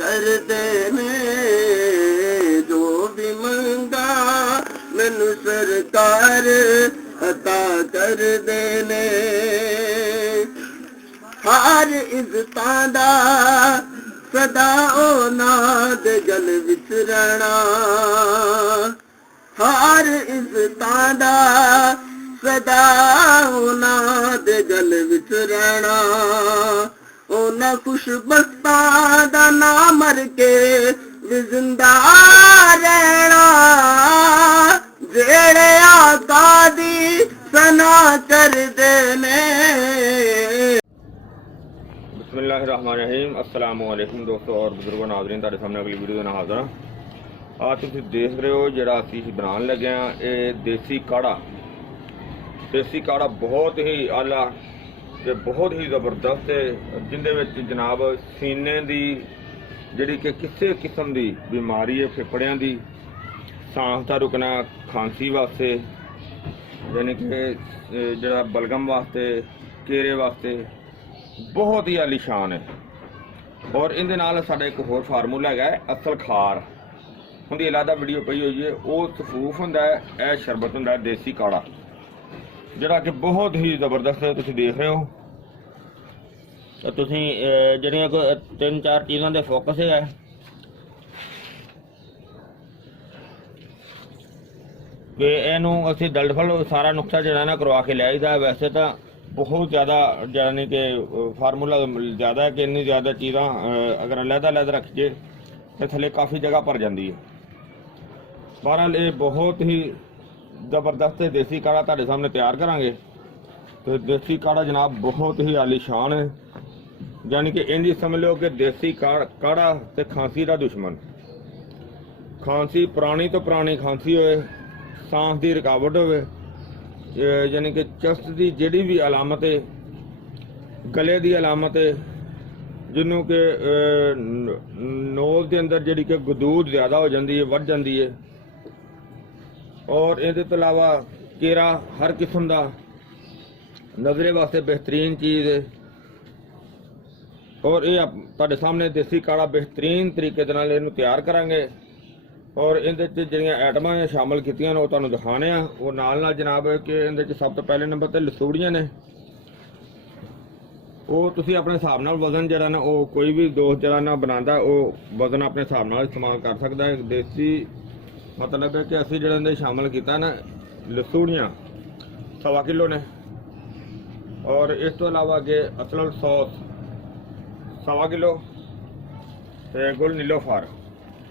कर देने जो भी मंगा मैनू सरकार अता कर देने हर इज्जतां दा सदा ਉਹਨਾਂ ਦੇ ਗਲ ਵਿੱਚ ਰਹਿਣਾ हर इज्जतां दा सदा ਉਹਨਾਂ ਦੇ ਗਲ ਵਿੱਚ ਰਹਿਣਾ ਉਹਨਾਂ ਖੁਸ਼ਬਖਤਾਂ ਦਾ ਨਾ ਮਰ ਕੇ ਵੀ ਜ਼ਿੰਦਾ ਰਹਿਣਾ ਜਿਹੜੇ ਆਕਾ ਦੀ ਸਨਾ ਕਰਦੇ ਨੇ। बिस्मिल्लाहिर्रहमानिर्रहीम अस्सलाम वालेकुम दोस्तों और बुजुर्गों नाज़रीन तुहाडे सामने अगली वीडियो नाल हाज़र हां। आज तुसीं देख रहे हो जिहड़ा असीं बनाउण लगे हां ये देसी काढ़ा बहुत ही आला ते बहुत ही ज़बरदस्त है जिंदे विच जनाब सीने दी जिहड़ी कि किसी किस्म दी बीमारी है फेफड़ियां दी सांस दा रुकना खांसी वास्ते यानी कि जिहड़ा बलगम वास्ते केरे वास्ते बहुत ही आलीशान है। और इहदे नाल साडा एक होर फार्मूला है असल खार हुंदी अलहदा वीडियो पई हुई है वो सफूफ हुंदा है यह शरबत हुंदा है देसी काढ़ा जिहड़ा कि बहुत ही ज़बरदस्त है। तुसीं देख रहे हो तो तुसीं जिहड़ियां 3-4 चीज़ां दे फोकस है कि इहनूं असीं दलदफल सारा नुस्खा जिहड़ा ना करवा के लिआईदा। वैसे तो बहुत ज़्यादा यानी कि फार्मूला ज़्यादा है कि इन्नी ज़्यादा चीज़ां अगर अलग रखिए तो थले काफ़ी जगह भर जाती है। बहरहाल ये बहुत ही ज़बरदस्त देसी काढ़ा तुहाडे सामने तैयार करांगे। तो देसी काढ़ा जनाब बहुत ही आलीशान है यानी कि इंज समझ लो कि देसी काढ़ा ते खांसी का दुश्मन। खांसी पुरानी तो पुरानी खांसी होए सांस की रुकावट होए यानी कि चस्त की जिहड़ी भी अलामत है गले की अलामत है जिन्हों के नोज के अंदर जिहड़ी कि गदूद ज़्यादा हो जाती है बढ़ जाती है। और इहदे तो अलावा केरा हर किस्म का नज़रे वास्ते बेहतरीन चीज़ है। और ये तुहाडे सामने देसी काढ़ा बेहतरीन तरीके दे नाल इहनूं तैयार करांगे और इहदे च जिहड़ियां आइटमां शामिल कीतियां ने वो तुहानूं दिखाने आ। वो नाल नाल जनाब कि इहदे च सब तो पहले नंबर ते लसूड़ियां ने वो तुसीं अपने हिसाब नाल वजन जिहड़ा ना वो कोई भी दोस्त जिहड़ा ना बनांदा वो वजन अपने हिसाब नाल इस्तेमाल कर सकदा है। देसी मतलब है कि असीं जिहड़ा इहदे शामिल कीता ना लसूड़ियां 1.25 किलो ने और इस तो अलावा अगे असलल सौस 1.25 किलो ते गुल नीलोफर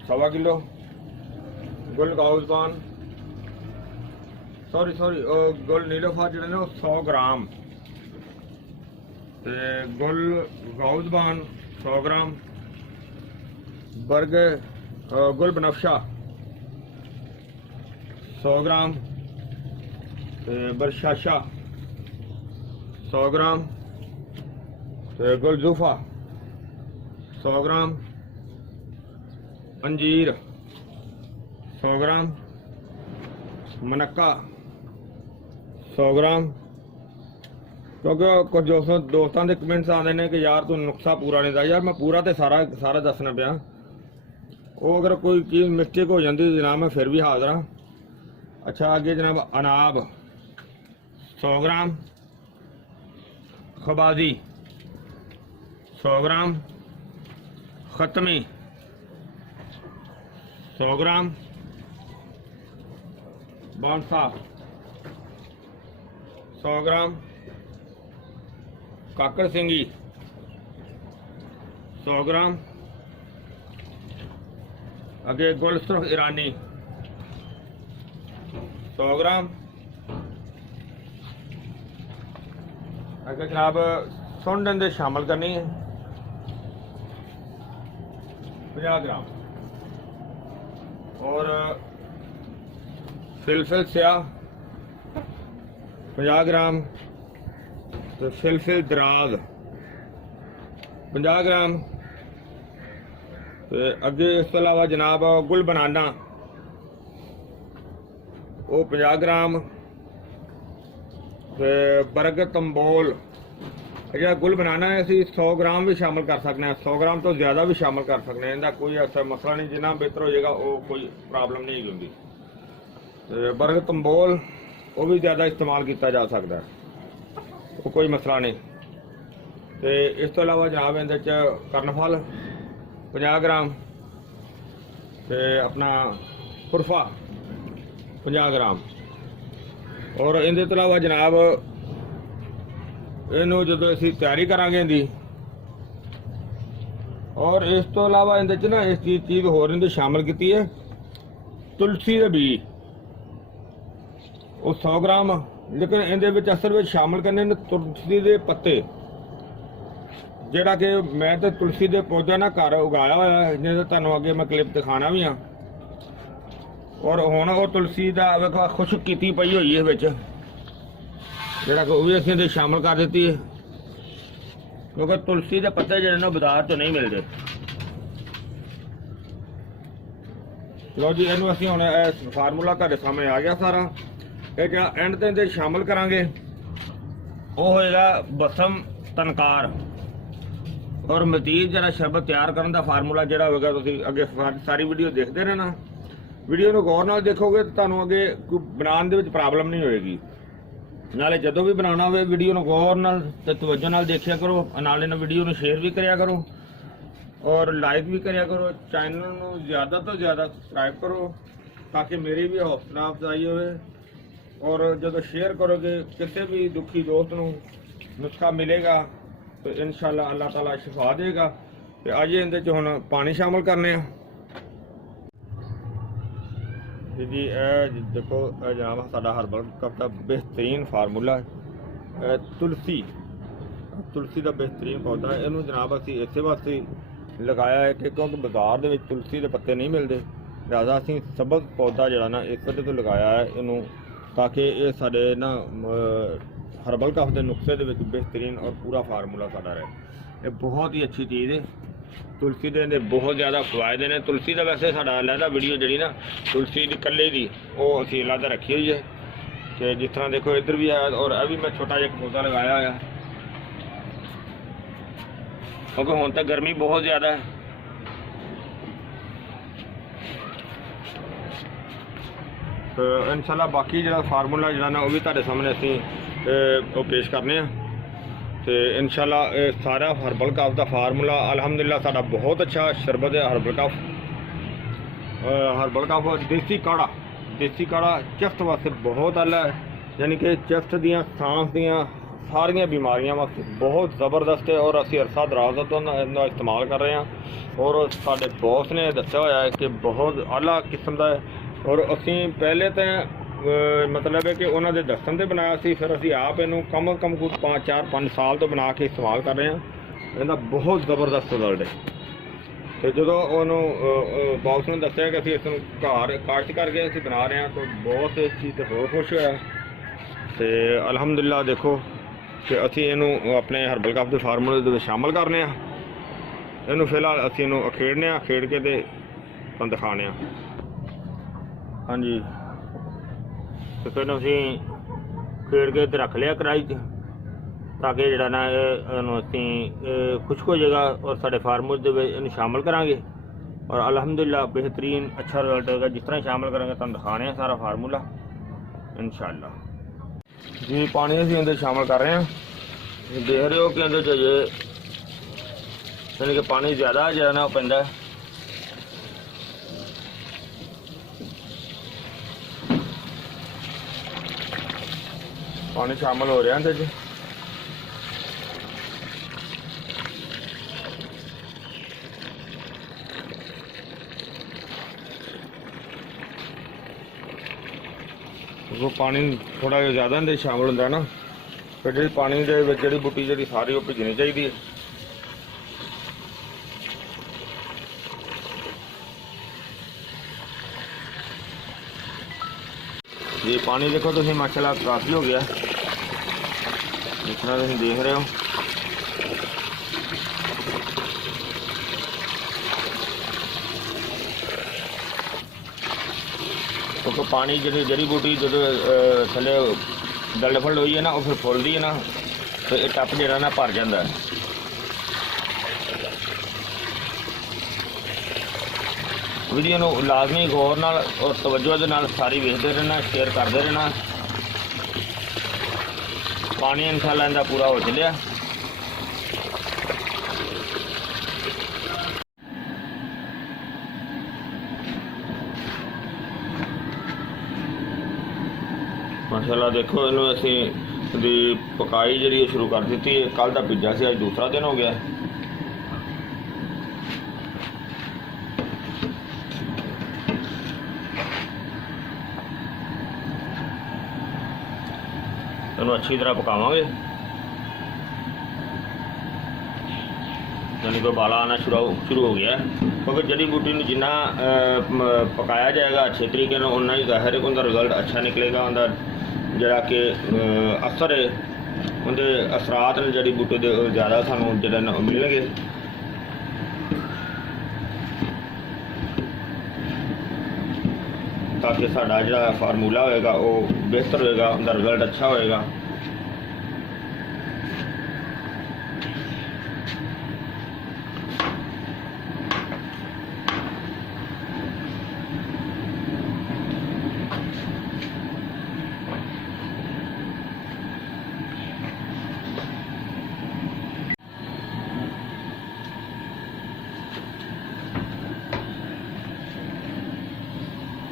1.25 किलो गुल गाउज़बान सॉरी गुल नीलोफर जिहड़े ने 100 ग्राम ते गुल गाउज़बान 100 ग्राम बर्ग गुल बनफशा 100 ग्राम ते बरशाशा 100 ग्राम ते गुल जूफा 100 ग्राम अंजीर 100 ग्राम मनक्का 100 ग्राम। क्योंकि कुछ दोस्तों के कमेंट्स आते हैं कि यार तू नुस्खा पूरा नहीं दस। यार मैं पूरा तो सारा दसना पाया वो अगर कोई चीज़ मिस्टेक हो जाती जनाब मैं फिर भी हाज़र हाँ। अच्छा आगे जनाब अनाब 100 ग्राम खबाजी 100 ग्राम ख़त्मी 100 ग्राम बांसा 100 ग्राम काकड़ सिंगी 100 ग्राम आगे गुल सुर्ख ईरानी 100 ग्राम आगे जनाब सुंड अंदर शामिल करनी है 50 ग्राम और फिलफिल स्याह 50 ग्राम तो फिलफिल दराज 50 ग्राम तो अगे इस तो अलावा जनाब गुल बनाना वो 50 ग्राम ते बरगद तंबोल ਜਿਹੜਾ ਗੁਲ ਬਣਾਉਣਾ ਹੈ ਅਸੀਂ 100 ਗ੍ਰਾਮ ਵੀ ਸ਼ਾਮਲ ਕਰ ਸਕਦੇ ਹਾਂ, 100 ਗ੍ਰਾਮ ਤੋਂ ਜ਼ਿਆਦਾ ਵੀ ਸ਼ਾਮਲ ਕਰ ਸਕਦੇ ਹਾਂ। ਇਹਦਾ ਕੋਈ ਐਸਾ ਮਸਲਾ ਨਹੀਂ, ਜਿੰਨਾ ਬਿਹਤਰ ਹੋ ਜਾਏਗਾ ਉਹ ਕੋਈ ਪ੍ਰੋਬਲਮ ਨਹੀਂ ਹੁੰਦੀ। ਤੇ ਬਰਗਦ ਤੰਬੋਲ ਉਹ ਵੀ ਜ਼ਿਆਦਾ ਇਸਤੇਮਾਲ ਕੀਤਾ ਜਾ ਸਕਦਾ ਹੈ, ਉਹ ਕੋਈ ਮਸਲਾ ਨਹੀਂ। ਤੇ ਇਸ ਤੋਂ ਇਲਾਵਾ ਜਨਾਬ ਇਹਦੇ 'ਚ ਕਰਨਫਲ 50 ਗ੍ਰਾਮ ਤੇ ਆਪਣਾ ਖੁਰਫਾ 50 ਗ੍ਰਾਮ। ਔਰ ਇਹਦੇ ਤੋਂ ਇਲਾਵਾ ਜਨਾਬ ਇਹਨੂੰ ਜਦੋਂ ਅਸੀਂ ਤਿਆਰੀ ਕਰਾਂਗੇ ਇਹਦੀ, ਔਰ ਇਸ ਤੋਂ ਇਲਾਵਾ ਇਹਦੇ 'ਚ ਨਾ ਇਸ ਚੀਜ਼ ਹੋਰ ਇਹਦੇ ਸ਼ਾਮਲ ਕੀਤੀ ਹੈ, ਤੁਲਸੀ ਦੇ ਬੀਜ ਉਹ 100 ਗ੍ਰਾਮ। ਲੇਕਿਨ ਇਹਦੇ ਵਿੱਚ ਅਸਲ ਵਿੱਚ ਸ਼ਾਮਲ ਕਰਨੇ ਨੇ ਤੁਲਸੀ ਦੇ ਪੱਤੇ, ਜਿਹੜਾ ਕਿ ਮੈਂ ਤਾਂ ਤੁਲਸੀ ਦੇ ਪੌਦੇ ਨਾ ਘਰ ਉਗਾਇਆ ਹੋਇਆ ਹੈ, ਜਿਹਦਾ ਤੁਹਾਨੂੰ ਅੱਗੇ ਮੈਂ ਕਲਿੱਪ ਦਿਖਾਣਾ ਵੀ ਆ। ਔਰ ਹੁਣ ਉਹ ਤੁਲਸੀ ਦਾ ਵੇਖੋ ਖੁਸ਼ਕ ਕੀਤੀ ਪਈ ਹੋਈ ਹੈ ਵਿੱਚ, ਜਿਹੜਾ ਕਿ ਉਹ ਵੀ ਅਸੀਂ ਇਹਦੇ ਸ਼ਾਮਲ ਕਰ ਦਿੱਤੀ ਹੈ, ਕਿਉਂਕਿ ਤੁਲਸੀ ਦੇ ਪੱਤੇ ਜਿਹੜੇ ਨੇ ਬਾਜ਼ਾਰ ਤੋਂ ਨਹੀਂ ਮਿਲਦੇ। ਲਓ ਜੀ, ਇਹਨੂੰ ਅਸੀਂ ਹੁਣ ਫਾਰਮੂਲਾ ਤੁਹਾਡੇ ਸਾਹਮਣੇ ਆ ਗਿਆ ਸਾਰਾ। ਇਹ ਜਿਹੜਾ ਐਂਡ ਤੇ ਇਹਦੇ ਸ਼ਾਮਲ ਕਰਾਂਗੇ ਉਹ ਹੋਏਗਾ ਬਸਮ ਤਨਕਾਰ। ਔਰ ਮਜ਼ੀਦ ਜਿਹੜਾ ਸ਼ਰਬਤ ਤਿਆਰ ਕਰਨ ਦਾ ਫਾਰਮੂਲਾ ਜਿਹੜਾ ਹੋਵੇਗਾ, ਤੁਸੀਂ ਅੱਗੇ ਸਾਰੀ ਵੀਡੀਓ ਦੇਖਦੇ ਰਹਿਣਾ। ਵੀਡੀਓ ਨੂੰ ਗੌਰ ਨਾਲ ਦੇਖੋਗੇ ਤਾਂ ਤੁਹਾਨੂੰ ਅੱਗੇ ਕੋਈ ਬਣਾਉਣ ਦੇ ਵਿੱਚ ਪ੍ਰੋਬਲਮ ਨਹੀਂ ਹੋਏਗੀ। ਨਾਲੇ ਜਦੋਂ ਵੀ ਬਣਾਉਣਾ ਹੋਵੇ ਵੀਡੀਓ ਨੂੰ ਗੌਰ ਨਾਲ ਤੇ ਤਵੱਜੋ ਨਾਲ ਦੇਖਿਆ ਕਰੋ, ਨਾਲੇ ਨਾਲ ਵੀਡੀਓ ਨੂੰ ਸ਼ੇਅਰ ਵੀ ਕਰਿਆ ਕਰੋ ਔਰ ਲਾਈਕ ਵੀ ਕਰਿਆ ਕਰੋ। ਚੈਨਲ ਨੂੰ ਜ਼ਿਆਦਾ ਤੋਂ ਜ਼ਿਆਦਾ ਸਬਸਕ੍ਰਾਈਬ ਕਰੋ ਤਾਂ ਕਿ ਮੇਰੀ ਵੀ ਹੌਸਲਾ ਅਫਜ਼ਾਈ ਹੋਵੇ। ਔਰ ਜਦੋਂ ਸ਼ੇਅਰ ਕਰੋਗੇ ਕਿਸੇ ਵੀ ਦੁਖੀ ਦੋਸਤ ਨੂੰ ਨੁਸਖਾ ਮਿਲੇਗਾ ਤੇ ਇਨਸ਼ਾਅੱਲਾ ਅੱਲਾਹ ਤਾਲਾ ਸ਼ਿਫਾ ਦੇਗਾ। ਤੇ ਅੱਜ ਇਹਦੇ 'ਚ ਹੁਣ ਪਾਣੀ ਸ਼ਾਮਲ ਕਰਨੇ ਆ ਜੀ। ਇਹ ਦੇਖੋ ਜਨਾਬ ਸਾਡਾ ਹਰਬਲ ਕੱਪ ਦਾ ਬਿਹਤਰੀਨ ਫਾਰਮੂਲਾ ਤੁਲਸੀ ਦਾ ਬਿਹਤਰੀਨ ਪੌਦਾ ਹੈ। ਇਹਨੂੰ ਜਨਾਬ ਅਸੀਂ ਇਸੇ ਵਾਸਤੇ ਲਗਾਇਆ ਹੈ ਕਿ ਕਿਉਂਕਿ ਬਾਜ਼ਾਰ ਦੇ ਵਿੱਚ ਤੁਲਸੀ ਦੇ ਪੱਤੇ ਨਹੀਂ ਮਿਲਦੇ, ਲਿਹਾਜ਼ਾ ਅਸੀਂ ਸਬਜ਼ ਪੌਦਾ ਜਿਹੜਾ ਨਾ ਇਸ ਵਜ੍ਹਾ ਤੋਂ ਲਗਾਇਆ ਹੈ ਇਹਨੂੰ, ਤਾਂ ਕਿ ਇਹ ਸਾਡੇ ਨਾ ਹਰਬਲ ਕੱਪ ਦੇ ਨੁਸਖੇ ਦੇ ਵਿੱਚ ਬਿਹਤਰੀਨ ਔਰ ਪੂਰਾ ਫਾਰਮੂਲਾ ਸਾਡਾ ਰਹੇ। ਇਹ ਬਹੁਤ ਹੀ ਅੱਛੀ ਚੀਜ਼ ਹੈ। ਤੁਲਸੀ ਦੇ ਬਹੁਤ ਜ਼ਿਆਦਾ ਫਵਾਇਦੇ ਨੇ। ਤੁਲਸੀ ਦਾ ਵੈਸੇ ਸਾਡਾ ਅਲੱਗਾ ਵੀਡੀਓ ਜਿਹੜੀ ਨਾ ਤੁਲਸੀ ਦੀ ਇਕੱਲੇ ਦੀ ਉਹ ਅਸੀਂ ਅਲੱਗਾ ਰੱਖੀ ਹੋਈ ਹੈ। ਤੇ ਜਿਸ ਤਰ੍ਹਾਂ ਦੇਖੋ ਇੱਧਰ ਵੀ ਹੈ, ਔਰ ਇਹ ਵੀ ਮੈਂ ਛੋਟਾ ਜਿਹਾ ਪੌਦਾ ਲਗਾਇਆ ਹੋਇਆ, ਕਿਉਂਕਿ ਹੁਣ ਤਾਂ ਗਰਮੀ ਬਹੁਤ ਜ਼ਿਆਦਾ ਹੈ। ਇਨਸ਼ਾਅੱਲਾ ਬਾਕੀ ਜਿਹੜਾ ਫਾਰਮੂਲਾ ਜਿਹੜਾ ਨਾ ਉਹ ਵੀ ਤੁਹਾਡੇ ਸਾਹਮਣੇ ਅਸੀਂ ਉਹ ਪੇਸ਼ ਕਰਨੇ ਆ। ਤੇ ਇਨਸ਼ਾਅੱਲਾ ਇਹ ਸਾਰਾ ਹਰਬਲ ਕਾਫ ਦਾ ਫਾਰਮੂਲਾ ਅਲਹਮਦੁਲਿਲਾ ਸਾਡਾ ਬਹੁਤ ਅੱਛਾ ਸ਼ਰਬਤ ਹੈ। ਹਰਬਲ ਕਾਫ ਦੇਸੀ ਕਾੜਾ ਚੈਸਟ ਵਾਸਤੇ ਬਹੁਤ ਆਲਾ ਹੈ, ਯਾਨੀ ਕਿ ਚੈਸਟ ਦੀਆਂ ਸਾਂਸ ਦੀਆਂ ਸਾਰੀਆਂ ਬਿਮਾਰੀਆਂ ਵਾਸਤੇ ਬਹੁਤ ਜ਼ਬਰਦਸਤ ਹੈ। ਔਰ ਅਸੀਂ ਅਰਸਾ ਦਰਾਜ਼ ਤੋਂ ਇਹਦਾ ਇਸਤੇਮਾਲ ਕਰ ਰਹੇ ਹਾਂ। ਔਰ ਸਾਡੇ ਬੌਸ ਨੇ ਦੱਸਿਆ ਹੋਇਆ ਹੈ ਕਿ ਬਹੁਤ ਆਲਾ ਕਿਸਮ ਦਾ ਹੈ। ਔਰ ਅਸੀਂ ਪਹਿਲੇ ਤਾਂ ਮਤਲਬ ਹੈ ਕਿ ਉਹਨਾਂ ਦੇ ਦੱਸਣ 'ਤੇ ਬਣਾਇਆ ਸੀ, ਫਿਰ ਅਸੀਂ ਆਪ ਇਹਨੂੰ ਕਮ ਕੋਈ 4-5 ਸਾਲ ਤੋਂ ਬਣਾ ਕੇ ਇਸਤੇਮਾਲ ਕਰ ਰਹੇ ਹਾਂ। ਇਹਦਾ ਬਹੁਤ ਜ਼ਬਰਦਸਤ ਰਿਜ਼ਲਟ ਹੈ। ਤੇ ਜਦੋਂ ਉਹਨੂੰ ਬੌਸ ਨੇ ਦੱਸਿਆ ਕਿ ਅਸੀਂ ਇਸ ਨੂੰ ਘਰ ਕਾਸ਼ਤ ਕਰਕੇ ਅਸੀਂ ਬਣਾ ਰਹੇ ਹਾਂ, ਤਾਂ ਬਹੁਤ ਇਸ ਚੀਜ਼ 'ਤੇ ਬਹੁਤ ਖੁਸ਼ ਹੋਇਆ। ਤੇ ਅਲਹਮਦੁਲਿਲਾ ਦੇਖੋ ਕਿ ਅਸੀਂ ਇਹਨੂੰ ਆਪਣੇ ਹਰਬਲ ਕਾਫ ਦੇ ਫਾਰਮੂਲੇ ਦੇ ਵਿੱਚ ਸ਼ਾਮਲ ਕਰਨੇ ਆ। ਇਹਨੂੰ ਫਿਲਹਾਲ ਅਸੀਂ ਇਹਨੂੰ ਅਖੇੜਨੇ ਆ, ਖੇੜ ਕੇ ਤੇ ਤੁਹਾਨੂੰ ਦਿਖਾਣੇ ਆ। ਹਾਂਜੀ, ਤੇ ਫਿਰ ਅਸੀਂ ਖੇੜ ਕੇ ਇੱਧਰ ਰੱਖ ਲਿਆ ਕੜਾਹੀ 'ਚ, ਤਾਂ ਕਿ ਜਿਹੜਾ ਨਾ ਇਹਨੂੰ ਅਸੀਂ ਖੁਸ਼ਕ ਹੋ ਜਾਏਗਾ ਔਰ ਸਾਡੇ ਫਾਰਮੂਲੇ ਦੇ ਵਿੱਚ ਇਹਨੂੰ ਸ਼ਾਮਲ ਕਰਾਂਗੇ। ਔਰ ਅਲਹਮਦੁਲਿਲਾ ਬਿਹਤਰੀਨ ਅੱਛਾ ਰਿਜ਼ਲਟ ਹੋਏਗਾ। ਜਿਸ ਤਰ੍ਹਾਂ ਸ਼ਾਮਲ ਕਰਾਂਗੇ ਤੁਹਾਨੂੰ ਦਿਖਾਣੇ ਆ ਸਾਰਾ ਫਾਰਮੂਲਾ ਇਨਸ਼ਾਅੱਲਾ ਜੀ। ਪਾਣੀ ਅਸੀਂ ਅੰਦਰ ਸ਼ਾਮਲ ਕਰ ਰਹੇ ਹਾਂ। ਦੇਖ ਰਹੇ ਹੋ ਕਿ ਅੰਦਰ 'ਚ ਯਾਨੀ ਕਿ ਪਾਣੀ ਜ਼ਿਆਦਾ ਜਿਹੜਾ ਨਾ ਪੈਂਦਾ। पानी शामिल हो रहा है जी। वो पानी थोड़ा ज़्यादा अंदर शामिल होता है ना, फिर जी पानी के जी बूटी जी सारी वो भिजनी चाहिए। ये पानी देखो तुम माशाल्लाह काफ़ी हो गया, जितना तुम देख रहे हो। तो पानी जी जड़ी बूटी जो थले दल फल हुई है ना, वो फिर फुलती है ना, तो ये टप जरा ना भर जाता है। वीडियो नूं लाजमी गौर नाल और तवज्जो दे नाल सारी वेखते रहना, शेयर करते रहना। पानी इंशाअल्लाह इनका पूरा हो चलिया। माशाअल्लाह देखो इन्हों असी दी पकाई जी शुरू कर दी है। कल का पिज्जा से अज दूसरा दिन हो गया। इन्हों अच्छी तरह पकावांगे, यानी कि बाला आना शुरू हो गया है। क्योंकि जड़ी बूटी में जिन्ना पकाया जाएगा अच्छे तरीके से उन्ना ही जाहिर है उनका रिजल्ट अच्छा निकलेगा। उनका जरा कि असर है उनके असरात ने जड़ी बूटी के ज़्यादा सानू जरा मिलणगे। ताकि साडा जिहड़ा फार्मूला होएगा वो बेहतर होएगा, उनका रिजल्ट अच्छा होएगा।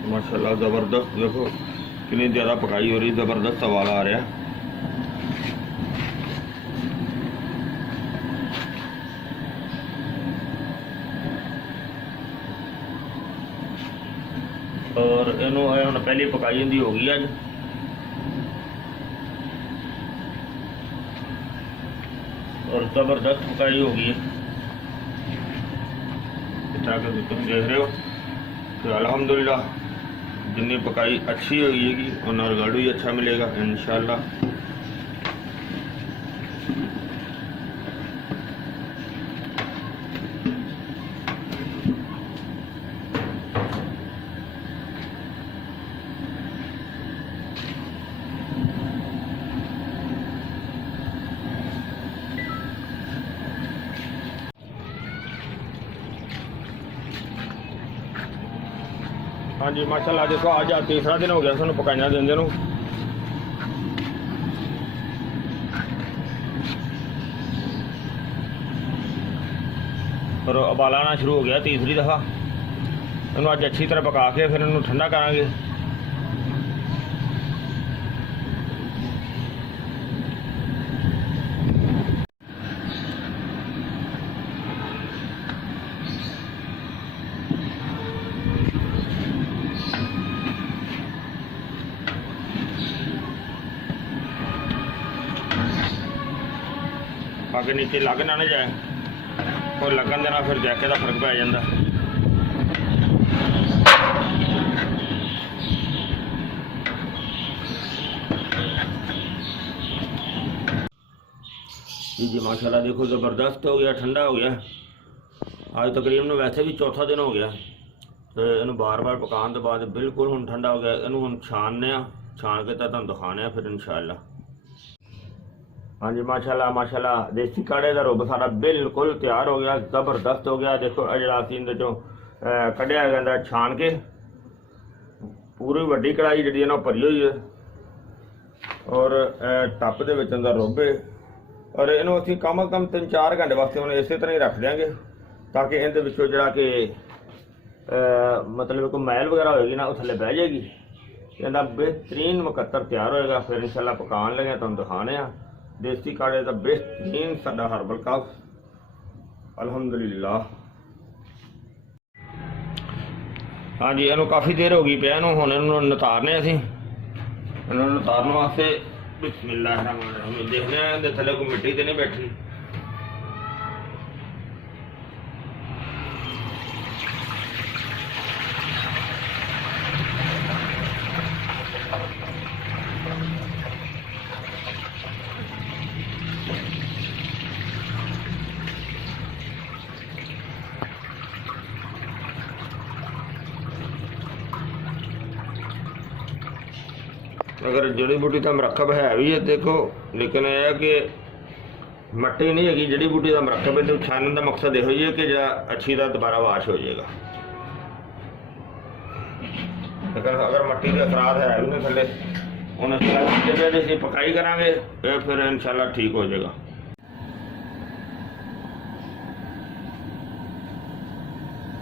माशाल्लाह ज़बरदस्त देखो कितनी ज़्यादा पकाई हो रही, ज़बरदस्त सवाल आ रहा है। और इनू हम पहली पकाई इनकी हो गई अज। और ज़बरदस्त पकाई हो गई है, इस तरह के तुम देख रहे हो। तो अल्हम्दुलिल्लाह जितनी पकाई अच्छी होगी उन्ना रिजल्ट भी अच्छा मिलेगा इंशाअल्लाह। हाँ जी माशाल्लाह देखो आज तीसरा दिन हो गया सानू पकाइया देंदे नूं। और उबाला आना शुरू हो गया तीसरी दफ़ा। इन्हूं अज अच्छी तरह पका के फिर इन्हूं ठंडा करांगे। आगे नीचे लग ना जाए और लगन देना फिर जैके का फर्क पै जाता। जी माशाल्लाह देखो ज़बरदस्त हो गया, ठंडा हो गया। आज तकरीबन वैसे भी चौथा दिन हो गया। तो इनू बार बार पकाने के बाद बिल्कुल हुण ठंडा हो गया। इनू हुण छानने छान के तो तुहानूं दिखाने फिर इंशाअल्लाह। हाँ जी माशाल्लाह माशाल्लाह देसी काढ़े का रुब सारा बिल्कुल तैयार हो गया, ज़बरदस्त हो गया। देखो जरा असीं इहदे चों कढ़िया जांदा छान के पूरी वड्डी कढ़ाई जिहड़ी है ना भरी हुई है। और टप दे विच इहदा रुब है। और इहनूं असीं कम अज कम 3-4 घंटे वास्ते हुण इसे तरह ही रख देंगे ताकि इहदे विचों जिहड़ा कि मतलब कोई मैल वगैरह होएगी ना वो थल्ले बह जाएगी। इहदा बेहतरीन मुकत्तर तैयार होएगा। फिर इंशाअल्लाह पकाने लगे तुहानूं दिखाने आ देसी काढ़े का बेहतरीन साडा हर्बल काफ अल्हम्दुलिल्लाह। हाँ जी इनू काफ़ी देर हो गई पे हुण इन्हूं नतारने असीं। इन्हूं नतारन वास्ते बिस्मिल्लाहिर्रहमानिर्रहीम देखने इहदे थल्ले कोई मिट्टी तो नहीं बैठी। अगर जड़ी बूटी का मरकब है भी है देखो, लेकिन यह है कि मट्टी नहीं हैगी, जड़ी बूटी का मरकब है। तो छानन का मकसद यहो ही है कि जो अच्छी का दोबारा वाश हो जाएगा। अगर मट्टी के असरात है भी नहीं थले उन्हें पकाई करांगे फिर इंशाल्लाह ठीक हो जाएगा।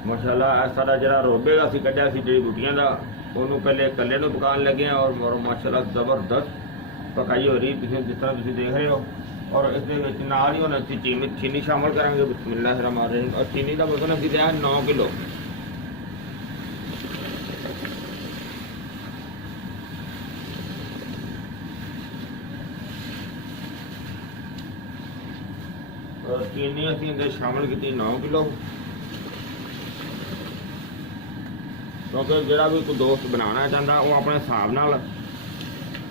माशाल्लाह इस सारा जरा रोबेगा असी कढ़िया सी जड़ी बूटियां का, उन्होंने पहले कल्ले नूं पकान लगे हैं और माशाल्लाह जबरदस्त पकाई हो रही जिस तरह तुम देख रहे हो। और इस नाल ही हुण असीं चीनी शामिल करांगे। बिस्मिल्लाहिर्रहमानिर्रहीम। और चीनी का वजन असीं लिया 9 किलो। और चीनी असीं इहदे शामिल की 9 किलो, क्योंकि जोड़ा भी कोई दोस्त बनाना चाहता वो अपने हिसाब नाल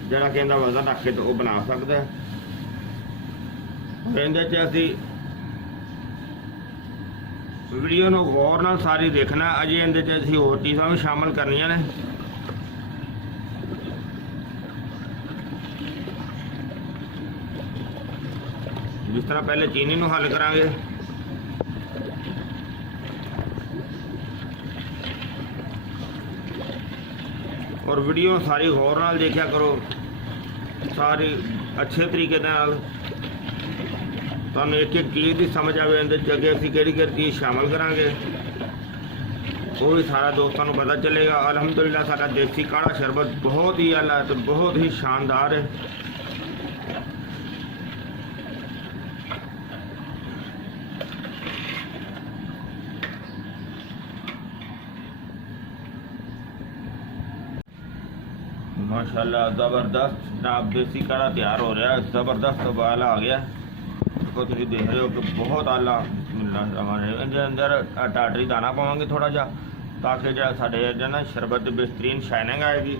जिहड़ा कि इहदा वजन रख के तो वो बना सकता है। इहदे च असीं वीडियो नूं गौर नाल सारी देखना। अजे इहदे च असीं होर चीज़ां भी शामिल करनियां ने। जिस तरह पहले चीनी नूं हल करांगे, और वीडियो सारी गौर नाल देखा करो, सारी अच्छे तरीके नाल तुहानूं एक एक चीज़ की समझ आवे इहदे च अगे असीं किहड़ी किहड़ी चीज़ शामिल करांगे वो भी सारा दोस्तों को पता चलेगा। अल्हम्दुलिल्लाह साडा देसी काढ़ा शरबत बहुत ही आला है, तो बहुत ही शानदार है। माशाल्लाह ज़बरदस्त जनाब देसी काढ़ा तैयार हो रहा है। ज़बरदस्त उबाल आ गया तो तुम देख रहे हो कि बहुत आला। इहदे अंदर टाटरी दाना पावांगे थोड़ा जा, ताकि जो साढ़े ना शरबत बेहतरीन शाइनिंग आएगी।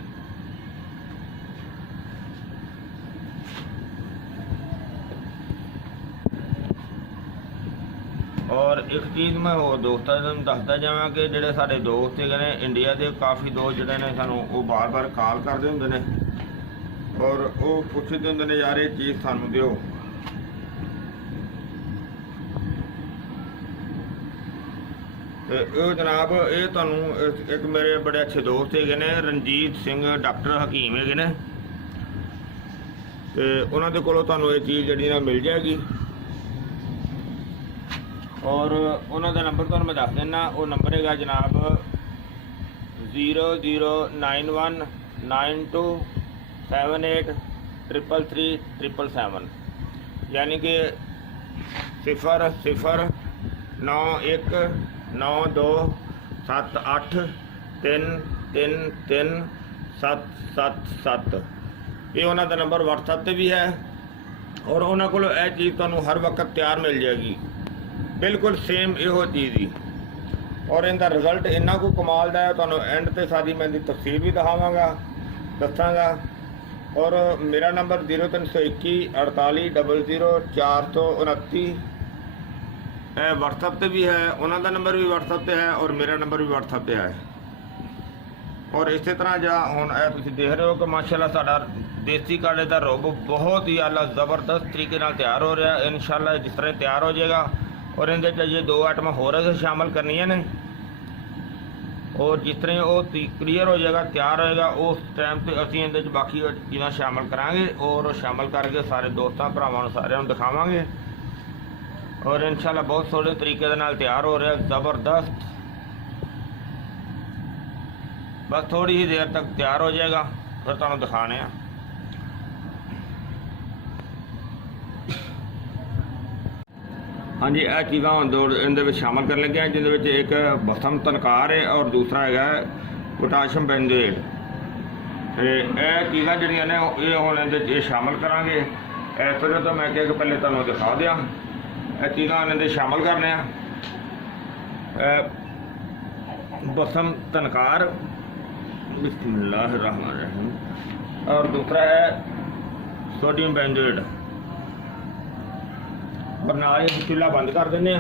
और एक चीज़ मैं होर दोस्तों दसदा जावां कि जिहड़े साडे दोस्त ने इंडिया के काफ़ी दोस्त जिहड़े ने सानूं वो बार बार कॉल करते होंदे ने और वो पुछदे होंदे ने यार ये चीज़ सानूं दिओ। तो जनाब ये तुहानूं एक मेरे बड़े अच्छे दोस्त है ने रणजीत सिंह डॉक्टर हकीम है ने, तो उन्होंने कोलों तुहानूं ये चीज़ जिहड़ी ना मिल जाएगी। और उन्होंने नंबर तो मैं दस देना, वो नंबर है जनाब 009192783337, यानी कि 00919278333777। ये उन्होंने नंबर व्हाट्सएप पर भी है और उन्होंने को यह चीज़ तुहानूं हर वक्त तैयार मिल जाएगी, बिल्कुल सेम इहो चीज़ ही। और इनका रिजल्ट इन्ना को कमाल का है, तुहानूं एंड ते सारी मैं तफसील भी दिखावांगा दसांगा। और मेरा नंबर 0321 48 00 429 व्हाट्सएप पे भी है, उन्होंने नंबर भी व्हाट्सएप पे है और मेरा नंबर भी व्हाट्सएप पे है। और इस तरह जो हुण तुसीं देख रहे हो कि माशाल्लाह साडा देसी काढ़े का रोब बहुत ही आला ज़बरदस्त तरीके नाल तैयार हो रहा है। इंशाल्लाह जिस तरह तैयार हो जाएगा और इनके ये 2 आइटम होर शामिल करनियां ने, और जिस तरह वो क्लीयर हो जाएगा तैयार होएगा उस टाइम से असीं इहदे बाकी चीज़ां शामिल करांगे और शामिल करके सारे दोस्तों भरावां सारिਆਂ ਨੂੰ दिखावांगे। और इंशाल्लाह बहुत सोहणे तरीके दे नाल तैयार हो रहा है, ज़बरदस्त। बस थोड़ी ही देर तक तैयार हो जाएगा फिर तुहानूं दिखाने हैं। हाँ जी, यह चीज़ा हम दो इन शामिल कर लगे हैं, जिन्हें एक बसम तनकार है और दूसरा है पोटाशियम बेंजोएट। यह चीज़ा जड़ियाँ ने ये हम ये शामिल करांगे। इस वजह तो मैं क्या पहले तुहानूं दिखा दिया यह चीज़ा इन्हें शामिल करने। बसम तनकार बिस्मिल्लाहिर्रहमानिर्रहीम और दूसरा है सोडियम बेंजोएट। और नाल ही चूल्हा बंद कर देने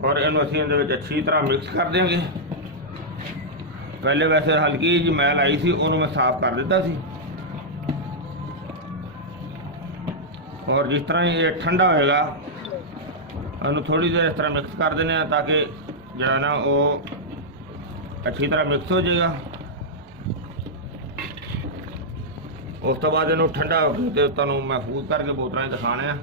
और इन्हूं असीं इहदे विच अच्छी तरह मिक्स कर देंगे। पहले वैसे हल्की जी मैल आई सी, उन्होंने मैं साफ कर दिता सी। और जिस तरह ही ये ठंडा होएगा उन्होंने थोड़ी देर इस तरह मिक्स कर देने ताकि जो ना वो अच्छी तरह मिक्स हो जाएगा। उस तो बाद इन्हों ठंडा हो गया तो तुहानूं महफूज करके बोतलों दिखाने हैं।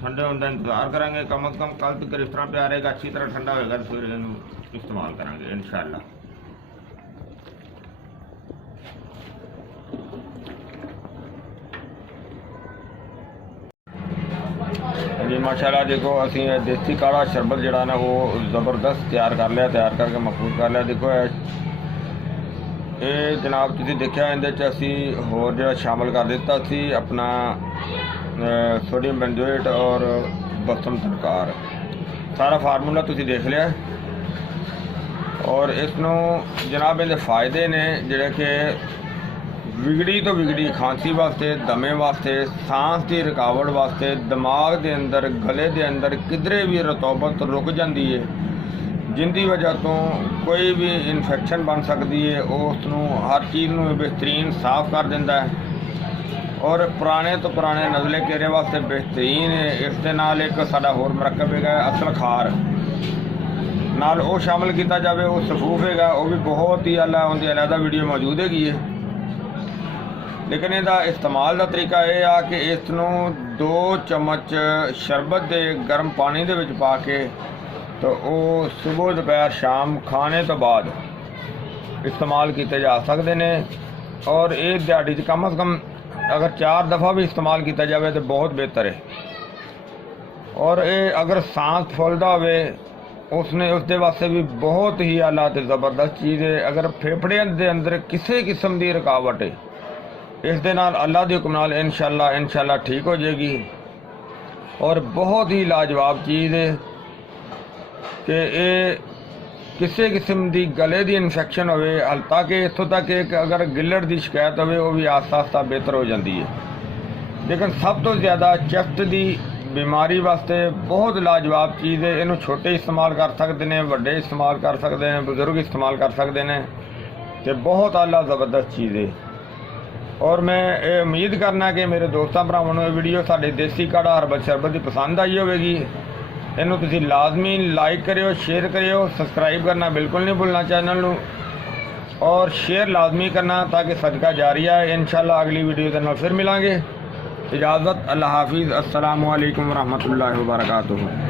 ठंडे होने का इंतजार करेंगे, कम अज़ कम कल तक इस तरह प्यार रहेगा, अच्छी तरह ठंडा होएगा तो फिर इन्हों इस्तेमाल करेंगे इंशाअल्लाह। जी माशाल्लाह देखो असी देसी काढ़ा शरबत जड़ा ना वो ज़बरदस्त तैयार कर लिया, तैयार करके महफूज कर लिया। देखो ये जनाब तुसीं देखिया इहदे च असी होर जिहड़ा शामिल कर दिता सी अपना सोडियम बेंजोएट और बसम तड़कार, सारा फार्मूला तुसीं देख लिया। और इसनों जनाब इहदे फायदे ने जिहड़े कि विगड़ी तो विगड़ी खांसी वास्ते, दमे वास्ते, सांस की रुकावट वास्ते, दिमाग के अंदर गले के अंदर किधरे भी रतौबत रुक जाती है जिंदी वजह तो कोई भी इन्फेक्शन बन सकती है, उसनों हर चीज़ में बेहतरीन साफ कर देता है। और पुराने तो पुराने नज़ले घेरे वास्ते बेहतरीन है। इस दे नाल एक साडा होर मरकब है असल खार नाल वो शामिल किया जाए, वो सफूफ है, वो भी बहुत ही आला, उनकी अलहदा वीडियो मौजूद हैगी है। लेकिन इसका इस्तेमाल का तरीका यह आ कि इसनों 2 चम्मच शरबत के गर्म पानी दे विच पा के तो वो सुबह दोपहर शाम खाने तो बाद इस्तेमाल किए जा सकते हैं। और ये दिहाड़ी कम अज़ कम अगर 4 दफ़ा भी इस्तेमाल किया जाए तो बहुत बेहतर है। और ये अगर सांस फुलदा होवे उसने उसके वास्ते भी बहुत ही आला ते ज़बरदस्त चीज़ है। अगर फेफड़ियां दे अंदर किसी किस्म की रुकावट है इस दे नाल अल्लाह के हुक्म नाल इंशाअल्लाह ठीक हो जाएगी। और बहुत ही लाजवाब चीज़ है कि ये किसी किस्म की गले की इन्फेक्शन होवे हल्का कि इत्थों तक एक अगर गिलड़ की शिकायत होवे वो भी आस्ता आस्ता बेहतर हो जाती है। लेकिन सब तो ज़्यादा चेस्ट की बीमारी वास्ते बहुत लाजवाब चीज़ है। इन्हों छोटे इस्तेमाल कर सकते हैं, वड्डे इस्तेमाल कर सकते हैं, बुजुर्ग इस्तेमाल कर सकते हैं, तो बहुत आला ज़बरदस्त चीज़ है। और मैं ये उम्मीद करना कि मेरे दोस्तों भरावां नूं वीडियो साडे देसी काढ़ा हर्बल शरबत की पसंद आई होगी। इन्हों तुसीं लाजमी लाइक करियो, शेयर करियो, सबसक्राइब करना बिल्कुल नहीं भूलना चैनल नूं, और शेयर लाजमी करना ताकि सदका जारिया है। इंशाअल्लाह अगली वीडियो के नाल फिर मिलांगे। इजाज़त, अल्लाह हाफिज़, अस्सलामु अलैकुम वरहमतुल्लाहि वबरकातुहू।